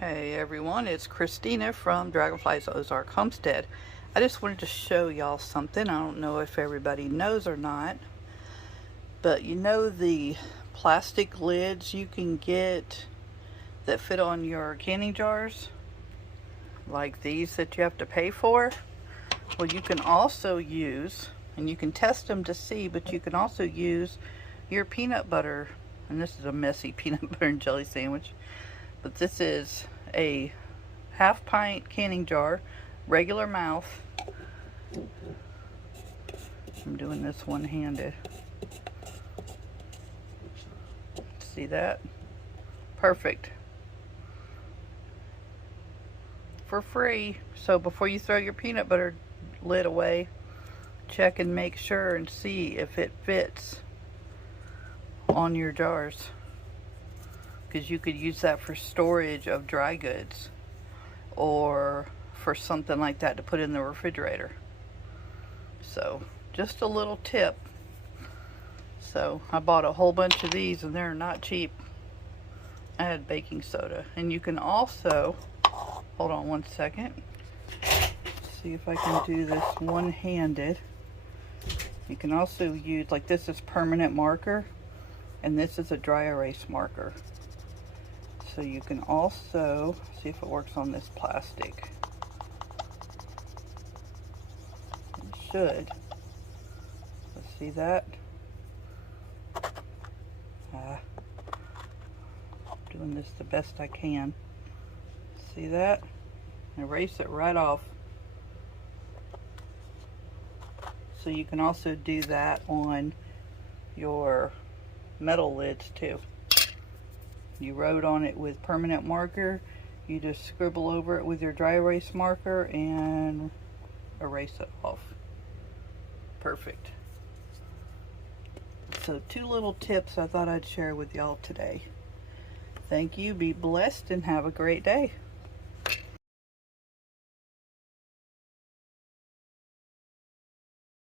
Hey everyone, it's Christina from Dragonflyz Ozark Homestead. I just wanted to show y'all something. I don't know if everybody knows or not, but you know the plastic lids you can get that fit on your canning jars? Like these that you have to pay for? Well, you can also use, and you can test them to see, but you can also use your peanut butter, and this is a messy peanut butter and jelly sandwich. But this is a half-pint canning jar, regular mouth. I'm doing this one-handed. See that? Perfect. For free. So before you throw your peanut butter lid away, check and make sure and see if it fits on your jars, because you could use that for storage of dry goods or for something like that to put in the refrigerator. So just a little tip. So I bought a whole bunch of these and they're not cheap. I had baking soda. And you can also, hold on one second, see if I can do this one-handed. You can also use, like, this is permanent marker and this is a dry erase marker. So you can also see if it works on this plastic. It should. Let's see that. Doing this the best I can. See that? Erase it right off. So you can also do that on your metal lids too. You wrote on it with permanent marker, you just scribble over it with your dry erase marker and erase it off. Perfect. So 2 little tips I thought I'd share with y'all today. Thank you, be blessed, and have a great day.